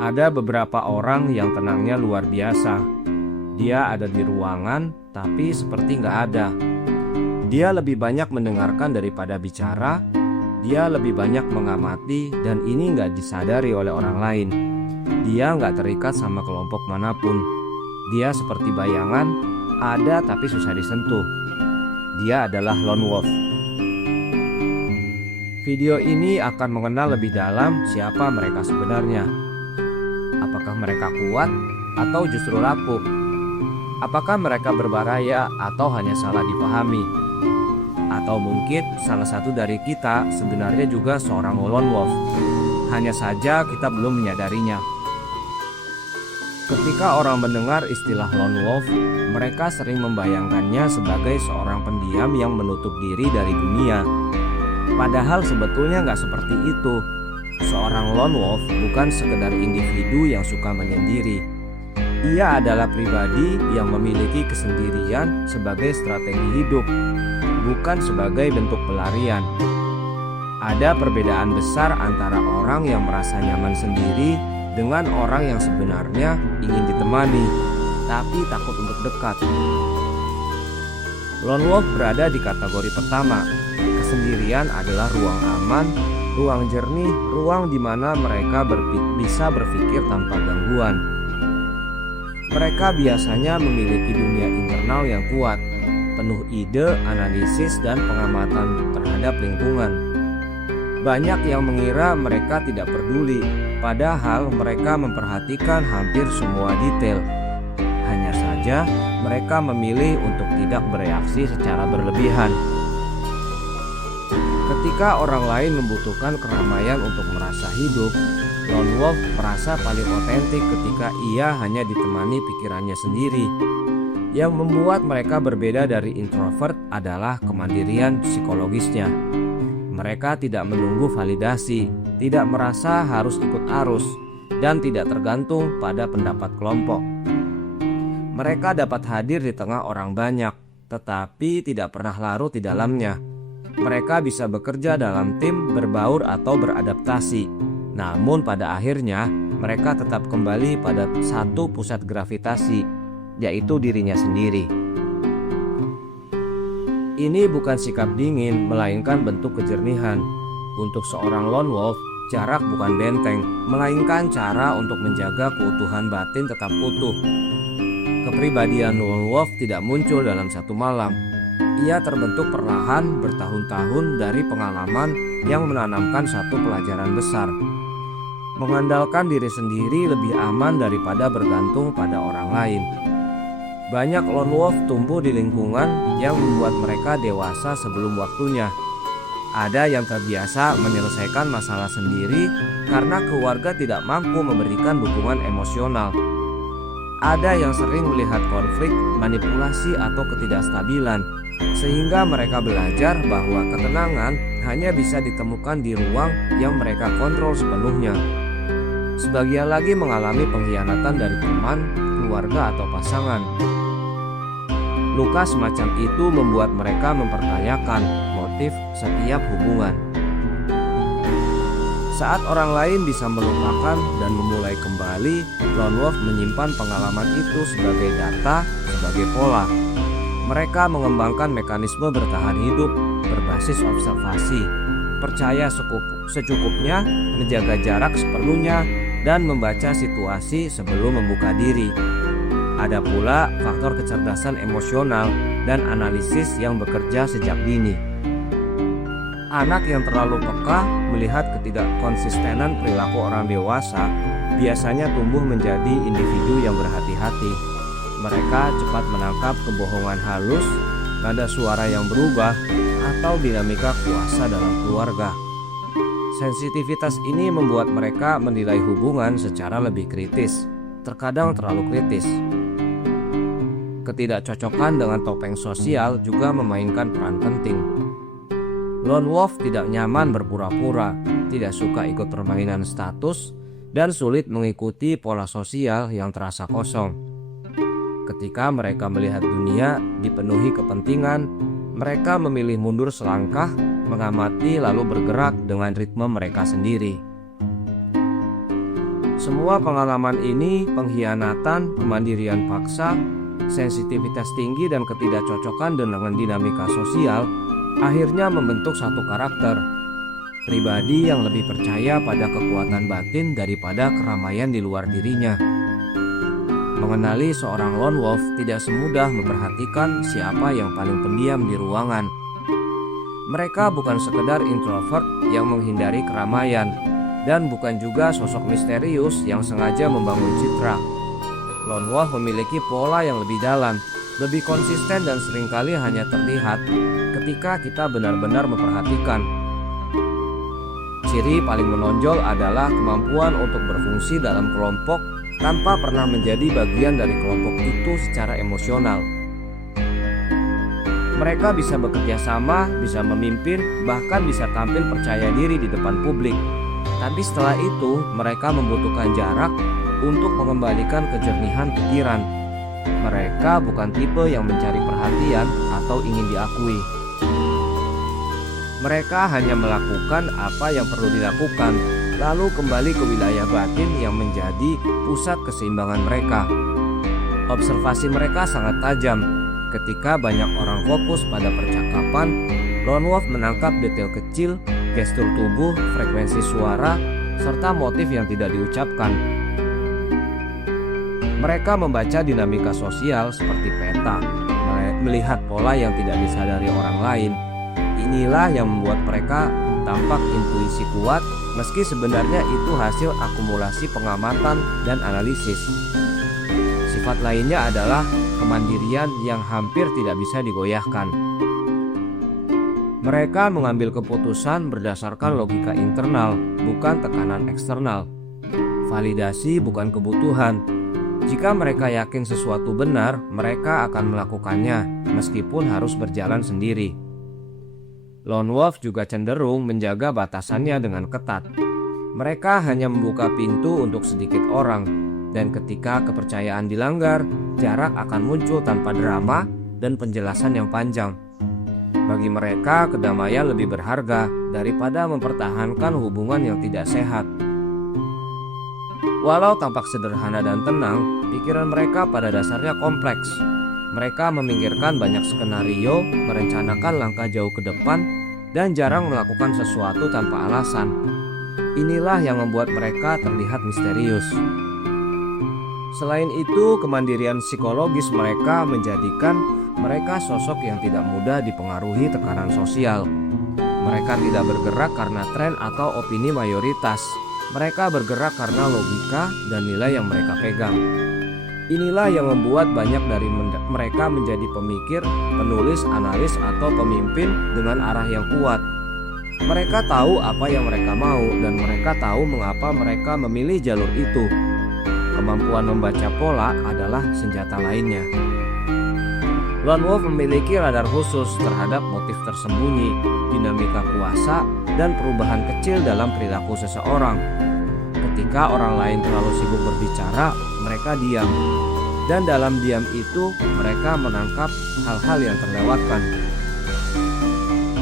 Ada beberapa orang yang tenangnya luar biasa. Dia ada di ruangan, tapi seperti nggak ada. Dia lebih banyak mendengarkan daripada bicara. Dia lebih banyak mengamati, dan ini nggak disadari oleh orang lain. Dia nggak terikat sama kelompok manapun. Dia seperti bayangan, ada tapi susah disentuh. Dia adalah lone wolf. Video ini akan mengenal lebih dalam siapa mereka sebenarnya. Apakah mereka kuat atau justru rapuh? Apakah mereka berbahaya atau hanya salah dipahami? Atau mungkin salah satu dari kita sebenarnya juga seorang lone wolf. Hanya saja kita belum menyadarinya. Ketika orang mendengar istilah lone wolf, mereka sering membayangkannya sebagai seorang pendiam yang menutup diri dari dunia. Padahal sebetulnya nggak seperti itu. Seorang lone wolf bukan sekedar individu yang suka menyendiri. Ia adalah pribadi yang memiliki kesendirian sebagai strategi hidup, bukan sebagai bentuk pelarian. Ada perbedaan besar antara orang yang merasa nyaman sendiri dengan orang yang sebenarnya ingin ditemani, tapi takut untuk dekat. Lone wolf berada di kategori pertama. Kesendirian adalah ruang aman, ruang jernih, ruang di mana mereka bisa berpikir tanpa gangguan. Mereka biasanya memiliki dunia internal yang kuat, penuh ide, analisis, dan pengamatan terhadap lingkungan. Banyak yang mengira mereka tidak peduli, padahal mereka memperhatikan hampir semua detail. Hanya saja, mereka memilih untuk tidak bereaksi secara berlebihan. Ketika orang lain membutuhkan keramaian untuk merasa hidup, lone wolf merasa paling otentik ketika ia hanya ditemani pikirannya sendiri. Yang membuat mereka berbeda dari introvert adalah kemandirian psikologisnya. Mereka tidak menunggu validasi, tidak merasa harus ikut arus, dan tidak tergantung pada pendapat kelompok. Mereka dapat hadir di tengah orang banyak, tetapi tidak pernah larut di dalamnya. Mereka bisa bekerja dalam tim, berbaur atau beradaptasi. Namun pada akhirnya mereka tetap kembali pada satu pusat gravitasi, yaitu dirinya sendiri. Ini bukan sikap dingin, melainkan bentuk kejernihan. Untuk seorang lone wolf, jarak bukan benteng, melainkan cara untuk menjaga keutuhan batin tetap utuh. Kepribadian lone wolf tidak muncul dalam satu malam. Ia terbentuk perlahan bertahun-tahun dari pengalaman yang menanamkan satu pelajaran besar. Mengandalkan diri sendiri lebih aman daripada bergantung pada orang lain. Banyak lone wolf tumbuh di lingkungan yang membuat mereka dewasa sebelum waktunya. Ada yang terbiasa menyelesaikan masalah sendiri karena keluarga tidak mampu memberikan dukungan emosional. Ada yang sering melihat konflik, manipulasi, atau ketidakstabilan, sehingga mereka belajar bahwa ketenangan hanya bisa ditemukan di ruang yang mereka kontrol sepenuhnya. Sebagian lagi mengalami pengkhianatan dari teman, keluarga, atau pasangan. Luka semacam itu membuat mereka mempertanyakan motif setiap hubungan. Saat orang lain bisa melupakan dan memulai kembali, lone wolf menyimpan pengalaman itu sebagai data, sebagai pola. Mereka mengembangkan mekanisme bertahan hidup berbasis observasi, percaya secukupnya, menjaga jarak seperlunya, dan membaca situasi sebelum membuka diri. Ada pula faktor kecerdasan emosional dan analisis yang bekerja sejak dini. Anak yang terlalu peka melihat ketidakkonsistenan perilaku orang dewasa biasanya tumbuh menjadi individu yang berhati-hati. Mereka cepat menangkap kebohongan halus, nada suara yang berubah, atau dinamika kuasa dalam keluarga. Sensitivitas ini membuat mereka menilai hubungan secara lebih kritis, terkadang terlalu kritis. Ketidakcocokan dengan topeng sosial juga memainkan peran penting. Lone wolf tidak nyaman berpura-pura, tidak suka ikut permainan status, dan sulit mengikuti pola sosial yang terasa kosong. Ketika mereka melihat dunia dipenuhi kepentingan, mereka memilih mundur selangkah, mengamati lalu bergerak dengan ritme mereka sendiri. Semua pengalaman ini, pengkhianatan, kemandirian paksa, sensitivitas tinggi dan ketidakcocokan dengan dinamika sosial, akhirnya membentuk satu karakter, pribadi yang lebih percaya pada kekuatan batin daripada keramaian di luar dirinya. Mengenali seorang lone wolf tidak semudah memperhatikan siapa yang paling pendiam di ruangan. Mereka bukan sekedar introvert yang menghindari keramaian, dan bukan juga sosok misterius yang sengaja membangun citra. Lone wolf memiliki pola yang lebih dalam, lebih konsisten dan seringkali hanya terlihat ketika kita benar-benar memperhatikan. Ciri paling menonjol adalah kemampuan untuk berfungsi dalam kelompok tanpa pernah menjadi bagian dari kelompok itu secara emosional. Mereka bisa bekerja sama, bisa memimpin, bahkan bisa tampil percaya diri di depan publik. Tapi setelah itu, mereka membutuhkan jarak untuk mengembalikan kejernihan pikiran. Mereka bukan tipe yang mencari perhatian atau ingin diakui. Mereka hanya melakukan apa yang perlu dilakukan, lalu kembali ke wilayah batin yang menjadi pusat keseimbangan mereka. Observasi mereka sangat tajam. Ketika banyak orang fokus pada percakapan, lone wolf menangkap detail kecil, gestur tubuh, frekuensi suara, serta motif yang tidak diucapkan. Mereka membaca dinamika sosial seperti peta, melihat pola yang tidak disadari orang lain. Inilah yang membuat mereka tampak intuisi kuat, meski sebenarnya itu hasil akumulasi pengamatan dan analisis. Sifat lainnya adalah kemandirian yang hampir tidak bisa digoyahkan. Mereka mengambil keputusan berdasarkan logika internal, bukan tekanan eksternal. Validasi bukan kebutuhan. Jika mereka yakin sesuatu benar, mereka akan melakukannya, meskipun harus berjalan sendiri. Lone wolf juga cenderung menjaga batasannya dengan ketat. Mereka hanya membuka pintu untuk sedikit orang, dan ketika kepercayaan dilanggar, jarak akan muncul tanpa drama dan penjelasan yang panjang. Bagi mereka, kedamaian lebih berharga daripada mempertahankan hubungan yang tidak sehat. Walau tampak sederhana dan tenang, pikiran mereka pada dasarnya kompleks. Mereka memikirkan banyak skenario, merencanakan langkah jauh ke depan, dan jarang melakukan sesuatu tanpa alasan. Inilah yang membuat mereka terlihat misterius. Selain itu, kemandirian psikologis mereka menjadikan mereka sosok yang tidak mudah dipengaruhi tekanan sosial. Mereka tidak bergerak karena tren atau opini mayoritas. Mereka bergerak karena logika dan nilai yang mereka pegang. Inilah yang membuat banyak dari mereka menjadi pemikir, penulis, analis, atau pemimpin dengan arah yang kuat. Mereka tahu apa yang mereka mau dan mereka tahu mengapa mereka memilih jalur itu. Kemampuan membaca pola adalah senjata lainnya. Lone wolf memiliki radar khusus terhadap motif tersembunyi, dinamika kuasa, dan perubahan kecil dalam perilaku seseorang. Ketika orang lain terlalu sibuk berbicara, mereka diam. Dan dalam diam itu, mereka menangkap hal-hal yang terlewatkan.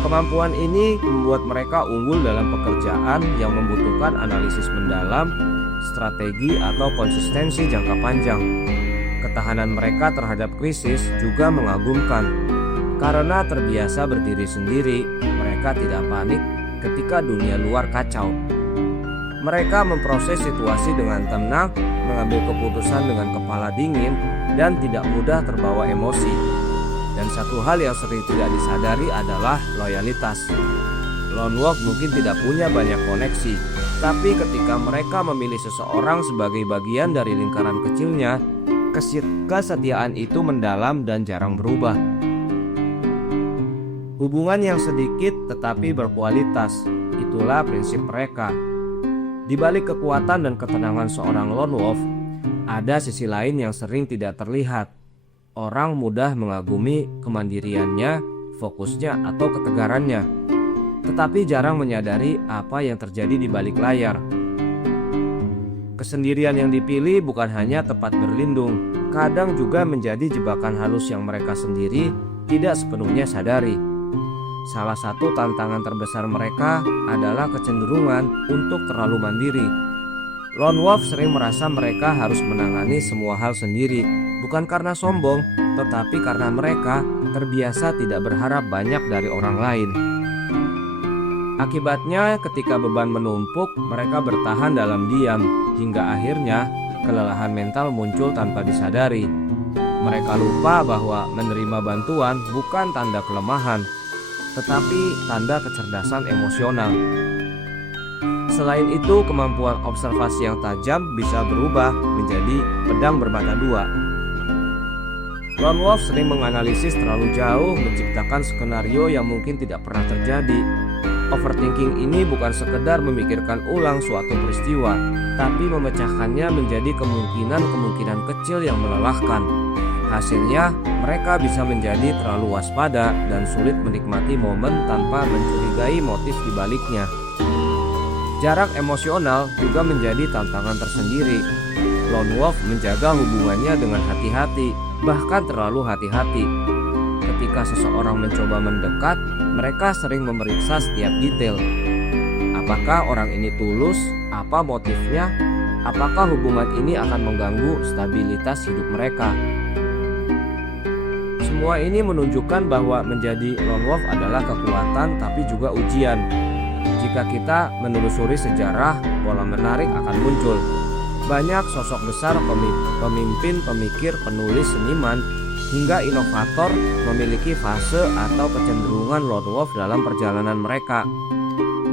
Kemampuan ini membuat mereka unggul dalam pekerjaan yang membutuhkan analisis mendalam, strategi, atau konsistensi jangka panjang. Ketahanan mereka terhadap krisis juga mengagumkan. Karena terbiasa berdiri sendiri, mereka tidak panik ketika dunia luar kacau. Mereka memproses situasi dengan tenang, mengambil keputusan dengan kepala dingin, dan tidak mudah terbawa emosi. Dan satu hal yang sering tidak disadari adalah loyalitas. Lone wolf mungkin tidak punya banyak koneksi, tapi ketika mereka memilih seseorang sebagai bagian dari lingkaran kecilnya, kesetiaan itu mendalam dan jarang berubah. Hubungan yang sedikit tetapi berkualitas, itulah prinsip mereka. Di balik kekuatan dan ketenangan seorang lone wolf, ada sisi lain yang sering tidak terlihat. Orang mudah mengagumi kemandiriannya, fokusnya, atau ketegarannya, tetapi jarang menyadari apa yang terjadi di balik layar. Kesendirian yang dipilih bukan hanya tempat berlindung, kadang juga menjadi jebakan halus yang mereka sendiri tidak sepenuhnya sadari. Salah satu tantangan terbesar mereka adalah kecenderungan untuk terlalu mandiri. Lone Wolf sering merasa mereka harus menangani semua hal sendiri, bukan karena sombong, tetapi karena mereka terbiasa tidak berharap banyak dari orang lain. Akibatnya, ketika beban menumpuk, mereka bertahan dalam diam, hingga akhirnya kelelahan mental muncul tanpa disadari. Mereka lupa bahwa menerima bantuan bukan tanda kelemahan, tetapi tanda kecerdasan emosional. Selain itu, kemampuan observasi yang tajam bisa berubah menjadi pedang bermata dua. Lone Wolf sering menganalisis terlalu jauh, menciptakan skenario yang mungkin tidak pernah terjadi. Overthinking ini bukan sekedar memikirkan ulang suatu peristiwa, tapi memecahkannya menjadi kemungkinan-kemungkinan kecil yang melelahkan. Hasilnya, mereka bisa menjadi terlalu waspada dan sulit menikmati momen tanpa mencurigai motif di baliknya. Jarak emosional juga menjadi tantangan tersendiri. Lone Wolf menjaga hubungannya dengan hati-hati, bahkan terlalu hati-hati. Ketika seseorang mencoba mendekat, mereka sering memeriksa setiap detail. Apakah orang ini tulus? Apa motifnya? Apakah hubungan ini akan mengganggu stabilitas hidup mereka? Semua ini menunjukkan bahwa menjadi lone wolf adalah kekuatan tapi juga ujian. Jika kita menelusuri sejarah, pola menarik akan muncul. Banyak sosok besar pemimpin, pemikir, penulis, seniman, hingga inovator memiliki fase atau kecenderungan lone wolf dalam perjalanan mereka.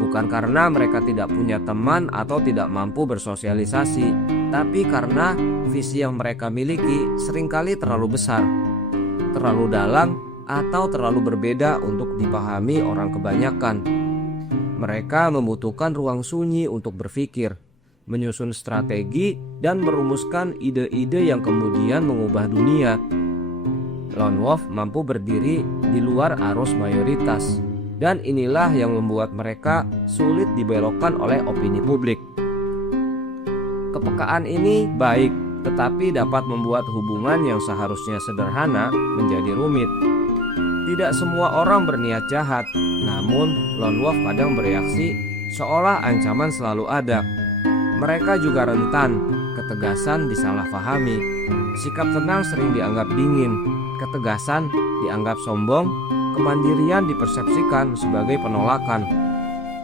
Bukan karena mereka tidak punya teman atau tidak mampu bersosialisasi, tapi karena visi yang mereka miliki seringkali terlalu besar, terlalu dalam, atau terlalu berbeda untuk dipahami orang kebanyakan. Mereka membutuhkan ruang sunyi untuk berpikir, menyusun strategi, dan merumuskan ide-ide yang kemudian mengubah dunia. Lone Wolf mampu berdiri di luar arus mayoritas, dan inilah yang membuat mereka sulit dibelokkan oleh opini publik. Kepekaan ini baik, tetapi dapat membuat hubungan yang seharusnya sederhana menjadi rumit. Tidak semua orang berniat jahat, namun lone wolf kadang bereaksi seolah ancaman selalu ada. Mereka juga rentan, ketegasan disalahpahami, sikap tenang sering dianggap dingin, ketegasan dianggap sombong, kemandirian dipersepsikan sebagai penolakan.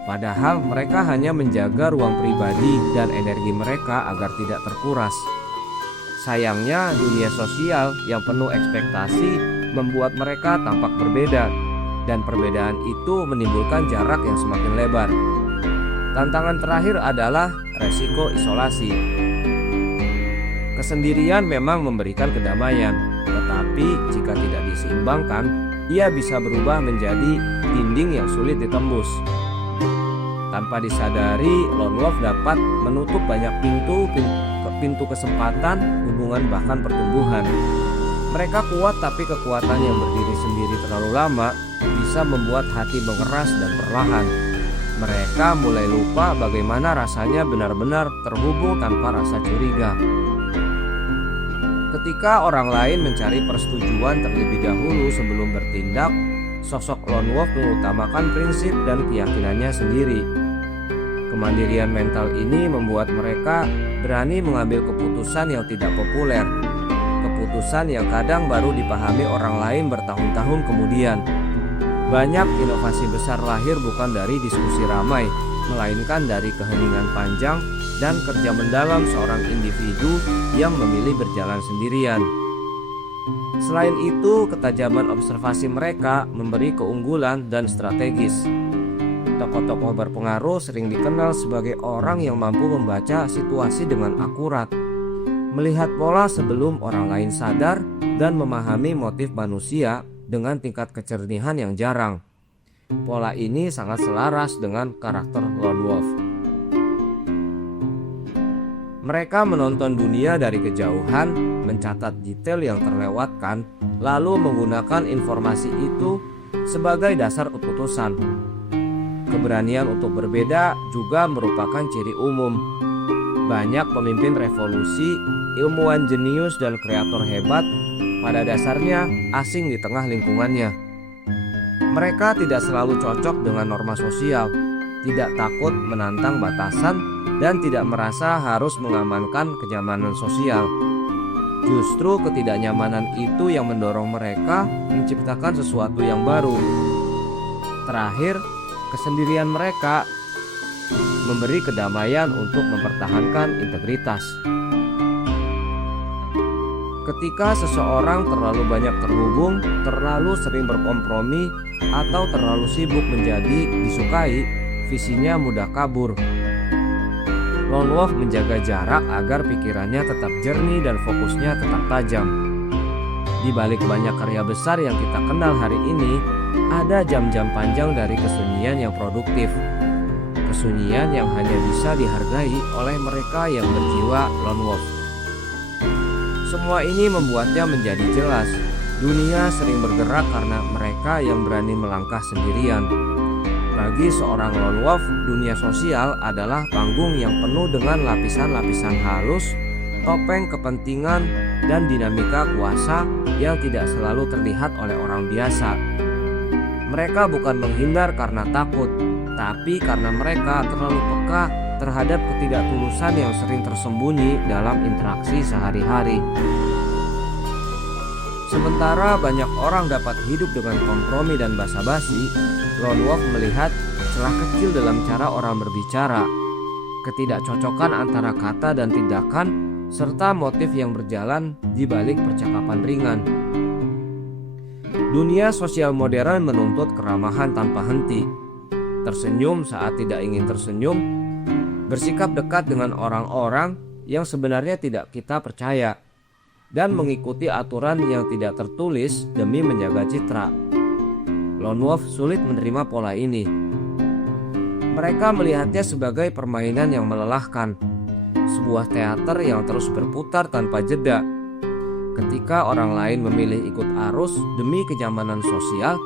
Padahal mereka hanya menjaga ruang pribadi dan energi mereka agar tidak terkuras. Sayangnya, dunia sosial yang penuh ekspektasi membuat mereka tampak berbeda, dan perbedaan itu menimbulkan jarak yang semakin lebar. Tantangan terakhir adalah resiko isolasi. Kesendirian memang memberikan kedamaian, tetapi jika tidak diseimbangkan, ia bisa berubah menjadi dinding yang sulit ditembus. Tanpa disadari, lone wolf dapat menutup banyak pintu kesempatan, hubungan, bahkan pertumbuhan. Mereka kuat, tapi kekuatan yang berdiri sendiri terlalu lama bisa membuat hati mengeras dan perlahan. Mereka mulai lupa bagaimana rasanya benar-benar terhubung tanpa rasa curiga. Ketika orang lain mencari persetujuan terlebih dahulu sebelum bertindak, sosok lone wolf mengutamakan prinsip dan keyakinannya sendiri. Kemandirian mental ini membuat mereka berani mengambil keputusan yang tidak populer, keputusan yang kadang baru dipahami orang lain bertahun-tahun kemudian. Banyak inovasi besar lahir bukan dari diskusi ramai, melainkan dari keheningan panjang dan kerja mendalam seorang individu yang memilih berjalan sendirian. Selain itu, ketajaman observasi mereka memberi keunggulan dan strategis. Tokoh-tokoh berpengaruh sering dikenal sebagai orang yang mampu membaca situasi dengan akurat, melihat pola sebelum orang lain sadar, dan memahami motif manusia dengan tingkat kecernihan yang jarang. Pola ini sangat selaras dengan karakter lone wolf. Mereka menonton dunia dari kejauhan, mencatat detail yang terlewatkan, lalu menggunakan informasi itu sebagai dasar keputusan. Keberanian untuk berbeda juga merupakan ciri umum. Banyak pemimpin revolusi, ilmuwan jenius, dan kreator hebat pada dasarnya asing di tengah lingkungannya. Mereka tidak selalu cocok dengan norma sosial, tidak takut menantang batasan, dan tidak merasa harus mengamankan kenyamanan sosial. Justru ketidaknyamanan itu yang mendorong mereka menciptakan sesuatu yang baru. Terakhir, kesendirian mereka memberi kedamaian untuk mempertahankan integritas. Ketika seseorang terlalu banyak terhubung, terlalu sering berkompromi, atau terlalu sibuk menjadi disukai, visinya mudah kabur. Lone Wolf menjaga jarak agar pikirannya tetap jernih dan fokusnya tetap tajam. Di balik banyak karya besar yang kita kenal hari ini, ada jam-jam panjang dari kesunyian yang produktif. Kesunyian yang hanya bisa dihargai oleh mereka yang berjiwa Lone Wolf. Semua ini membuatnya menjadi jelas, dunia sering bergerak karena mereka yang berani melangkah sendirian. Bagi seorang lone wolf, dunia sosial adalah panggung yang penuh dengan lapisan-lapisan halus, topeng kepentingan, dan dinamika kuasa yang tidak selalu terlihat oleh orang biasa. Mereka bukan menghindar karena takut, tapi karena mereka terlalu peka terhadap ketidaktulusan yang sering tersembunyi dalam interaksi sehari-hari. Sementara banyak orang dapat hidup dengan kompromi dan basa-basi, Lone Wolf melihat celah kecil dalam cara orang berbicara, ketidakcocokan antara kata dan tindakan, serta motif yang berjalan di balik percakapan ringan. Dunia sosial modern menuntut keramahan tanpa henti, tersenyum saat tidak ingin tersenyum, bersikap dekat dengan orang-orang yang sebenarnya tidak kita percaya, dan mengikuti aturan yang tidak tertulis demi menjaga citra. Lone Wolf sulit menerima pola ini. Mereka melihatnya sebagai permainan yang melelahkan, sebuah teater yang terus berputar tanpa jeda. Ketika orang lain memilih ikut arus demi kenyamanan sosial,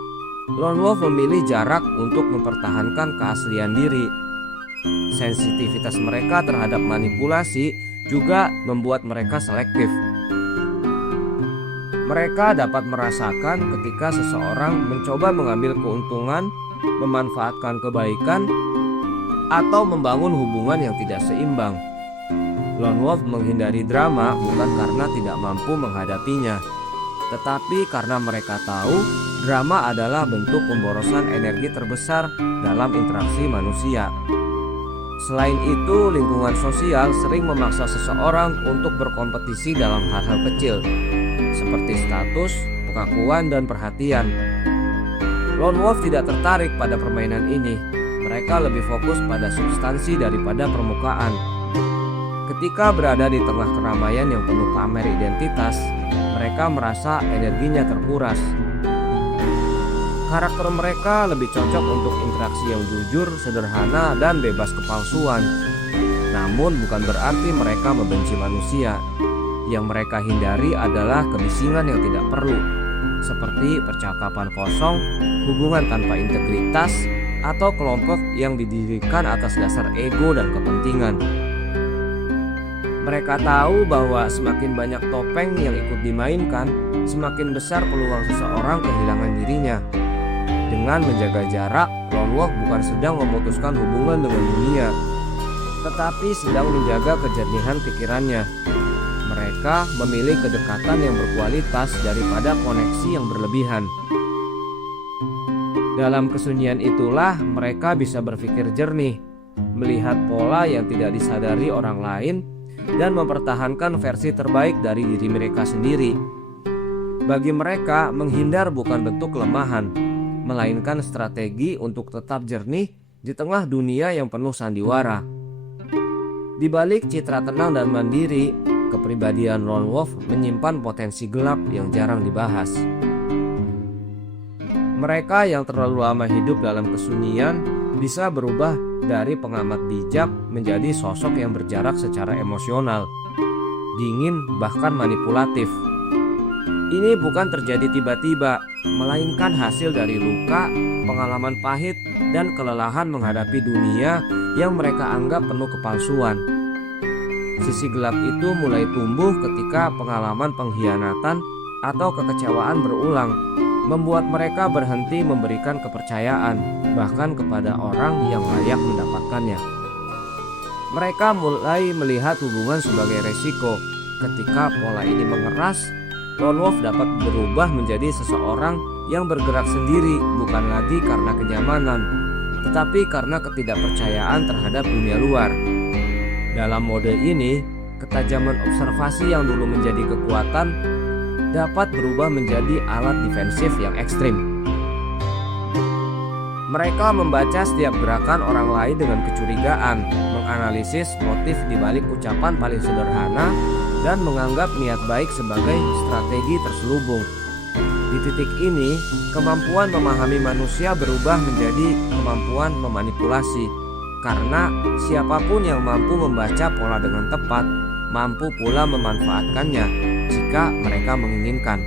Lone Wolf memilih jarak untuk mempertahankan keaslian diri. Sensitivitas mereka terhadap manipulasi juga membuat mereka selektif. Mereka dapat merasakan ketika seseorang mencoba mengambil keuntungan, memanfaatkan kebaikan, atau membangun hubungan yang tidak seimbang. Lone Wolf menghindari drama bukan karena tidak mampu menghadapinya, tetapi karena mereka tahu drama adalah bentuk pemborosan energi terbesar dalam interaksi manusia. Selain itu, lingkungan sosial sering memaksa seseorang untuk berkompetisi dalam hal-hal kecil, seperti status, pengakuan, dan perhatian. Lone Wolf tidak tertarik pada permainan ini. Mereka lebih fokus pada substansi daripada permukaan. Ketika berada di tengah keramaian yang penuh pamer identitas, mereka merasa energinya terkuras. Karakter mereka lebih cocok untuk interaksi yang jujur, sederhana, dan bebas kepalsuan. Namun bukan berarti mereka membenci manusia. Yang mereka hindari adalah kebisingan yang tidak perlu, seperti percakapan kosong, hubungan tanpa integritas, atau kelompok yang didirikan atas dasar ego dan kepentingan. Mereka tahu bahwa semakin banyak topeng yang ikut dimainkan, semakin besar peluang seseorang kehilangan dirinya. Dengan menjaga jarak, Lone Wolf bukan sedang memutuskan hubungan dengan dunia, tetapi sedang menjaga kejernihan pikirannya. Mereka memilih kedekatan yang berkualitas daripada koneksi yang berlebihan. Dalam kesunyian itulah mereka bisa berpikir jernih, melihat pola yang tidak disadari orang lain, dan mempertahankan versi terbaik dari diri mereka sendiri. Bagi mereka, menghindar bukan bentuk kelemahan, melainkan strategi untuk tetap jernih di tengah dunia yang penuh sandiwara. Di balik citra tenang dan mandiri, kepribadian Lone Wolf menyimpan potensi gelap yang jarang dibahas. Mereka yang terlalu lama hidup dalam kesunyian bisa berubah dari pengamat bijak menjadi sosok yang berjarak secara emosional, dingin, bahkan manipulatif. Ini bukan terjadi tiba-tiba, melainkan hasil dari luka, pengalaman pahit, dan kelelahan menghadapi dunia yang mereka anggap penuh kepalsuan. Sisi gelap itu mulai tumbuh ketika pengalaman pengkhianatan atau kekecewaan berulang, membuat mereka berhenti memberikan kepercayaan, bahkan kepada orang yang layak mendapatkannya. Mereka mulai melihat hubungan sebagai resiko. Ketika pola ini mengeras, lone wolf dapat berubah menjadi seseorang yang bergerak sendiri, bukan lagi karena kenyamanan, tetapi karena ketidakpercayaan terhadap dunia luar. Dalam mode ini, ketajaman observasi yang dulu menjadi kekuatan dapat berubah menjadi alat defensif yang ekstrim. Mereka membaca setiap gerakan orang lain dengan kecurigaan, menganalisis motif di balik ucapan paling sederhana, dan menganggap niat baik sebagai strategi terselubung. Di titik ini, kemampuan memahami manusia berubah menjadi kemampuan memanipulasi, karena siapapun yang mampu membaca pola dengan tepat, mampu pula memanfaatkannya jika mereka menginginkan.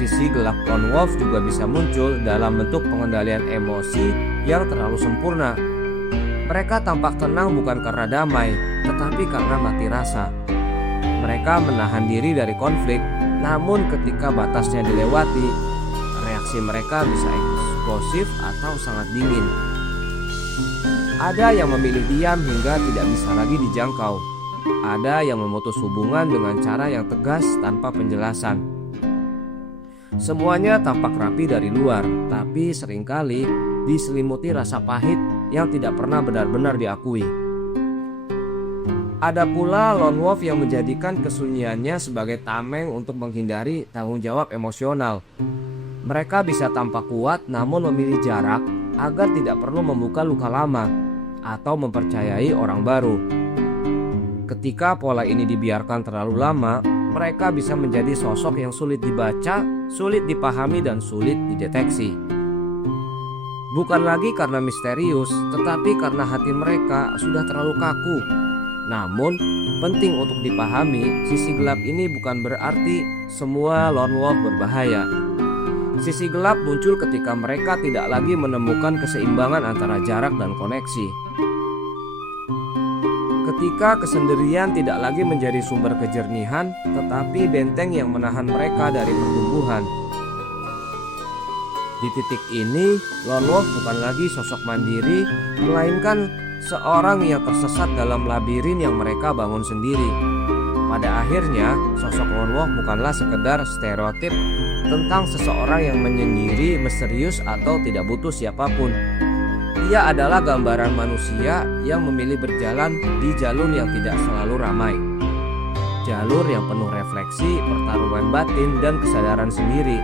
Sisi gelap lone wolf juga bisa muncul dalam bentuk pengendalian emosi yang terlalu sempurna. Mereka tampak tenang bukan karena damai, tetapi karena mati rasa. Mereka menahan diri dari konflik, namun ketika batasnya dilewati, reaksi mereka bisa eksplosif atau sangat dingin. Ada yang memilih diam hingga tidak bisa lagi dijangkau. Ada yang memutus hubungan dengan cara yang tegas tanpa penjelasan. Semuanya tampak rapi dari luar, tapi seringkali diselimuti rasa pahit yang tidak pernah benar-benar diakui. Ada pula lone wolf yang menjadikan kesunyiannya sebagai tameng untuk menghindari tanggung jawab emosional. Mereka bisa tampak kuat namun memilih jarak agar tidak perlu membuka luka lama atau mempercayai orang baru. Ketika pola ini dibiarkan terlalu lama, mereka bisa menjadi sosok yang sulit dibaca, sulit dipahami, dan sulit dideteksi. Bukan lagi karena misterius, tetapi karena hati mereka sudah terlalu kaku. Namun, penting untuk dipahami, sisi gelap ini bukan berarti semua lone wolf berbahaya. Sisi gelap muncul ketika mereka tidak lagi menemukan keseimbangan antara jarak dan koneksi. Ketika kesendirian tidak lagi menjadi sumber kejernihan, tetapi benteng yang menahan mereka dari pertumbuhan. Di titik ini, lone wolf bukan lagi sosok mandiri, melainkan seorang yang tersesat dalam labirin yang mereka bangun sendiri. Pada akhirnya, sosok lone wolf bukanlah sekedar stereotip tentang seseorang yang menyendiri, misterius, atau tidak butuh siapapun. Ia adalah gambaran manusia yang memilih berjalan di jalur yang tidak selalu ramai. Jalur yang penuh refleksi, pertarungan batin, dan kesadaran sendiri.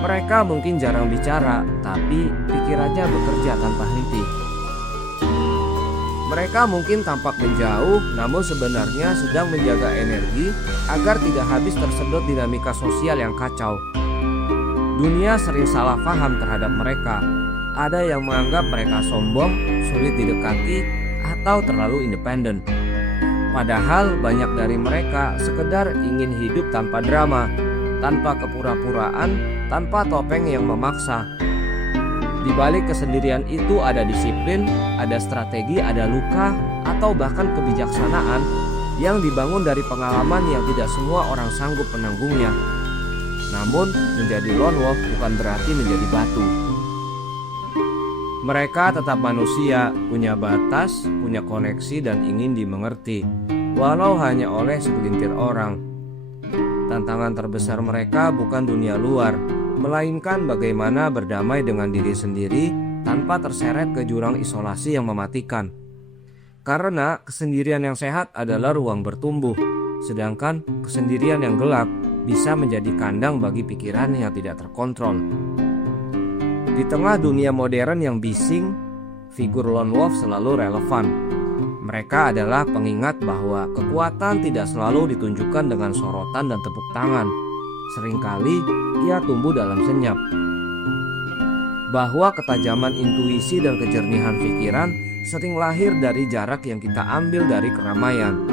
Mereka mungkin jarang bicara, tapi pikirannya bekerja tanpa henti. Mereka mungkin tampak menjauh, namun sebenarnya sedang menjaga energi agar tidak habis tersedot dinamika sosial yang kacau. Dunia sering salah paham terhadap mereka. Ada yang menganggap mereka sombong, sulit didekati, atau terlalu independen. Padahal banyak dari mereka sekedar ingin hidup tanpa drama, tanpa kepura-puraan, tanpa topeng yang memaksa. Di balik kesendirian itu ada disiplin, ada strategi, ada luka, atau bahkan kebijaksanaan yang dibangun dari pengalaman yang tidak semua orang sanggup menanggungnya. Namun, menjadi lone wolf bukan berarti menjadi batu. Mereka tetap manusia, punya batas, punya koneksi, dan ingin dimengerti, walau hanya oleh segelintir orang. Tantangan terbesar mereka bukan dunia luar, melainkan bagaimana berdamai dengan diri sendiri tanpa terseret ke jurang isolasi yang mematikan. Karena kesendirian yang sehat adalah ruang bertumbuh, sedangkan kesendirian yang gelap bisa menjadi kandang bagi pikiran yang tidak terkontrol. Di tengah dunia modern yang bising, figur lone wolf selalu relevan. Mereka adalah pengingat bahwa kekuatan tidak selalu ditunjukkan dengan sorotan dan tepuk tangan. Seringkali ia tumbuh dalam senyap. Bahwa ketajaman intuisi dan kejernihan pikiran sering lahir dari jarak yang kita ambil dari keramaian.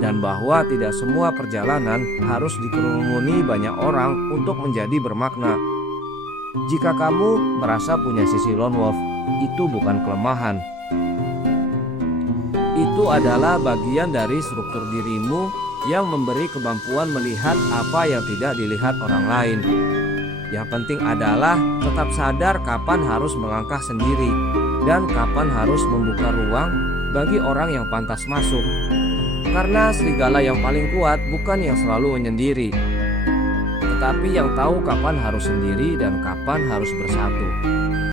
Dan bahwa tidak semua perjalanan harus dikerumuni banyak orang untuk menjadi bermakna. Jika kamu merasa punya sisi lone wolf, itu bukan kelemahan. Itu adalah bagian dari struktur dirimu yang memberi kemampuan melihat apa yang tidak dilihat orang lain. Yang penting adalah tetap sadar kapan harus melangkah sendiri dan kapan harus membuka ruang bagi orang yang pantas masuk. Karena serigala yang paling kuat bukan yang selalu menyendiri, tetapi yang tahu kapan harus sendiri dan kapan harus bersatu.